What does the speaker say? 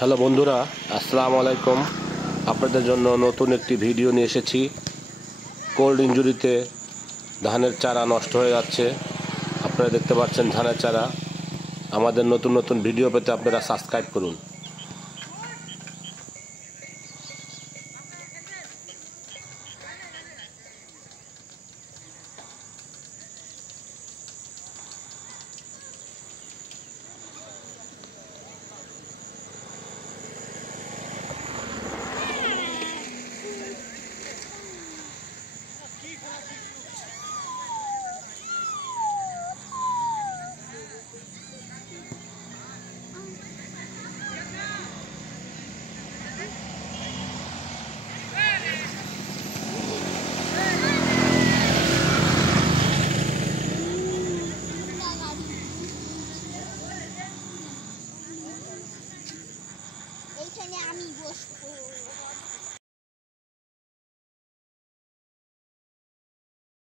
Hello বন্ধুরা, আসসালামু আলাইকুম। আপনাদের জন্য নতুন একটি ভিডিও নিয়ে এসেছি। কোল্ড ইনজুরিতে ধানের চারা নষ্ট হয়ে যাচ্ছে। আপনারা দেখতে পাচ্ছেন ধানের চারা। আমাদের নতুন নতুন ভিডিও পেতে আপনারা সাবস্ক্রাইব করুন। এইখানে আমি বসবো।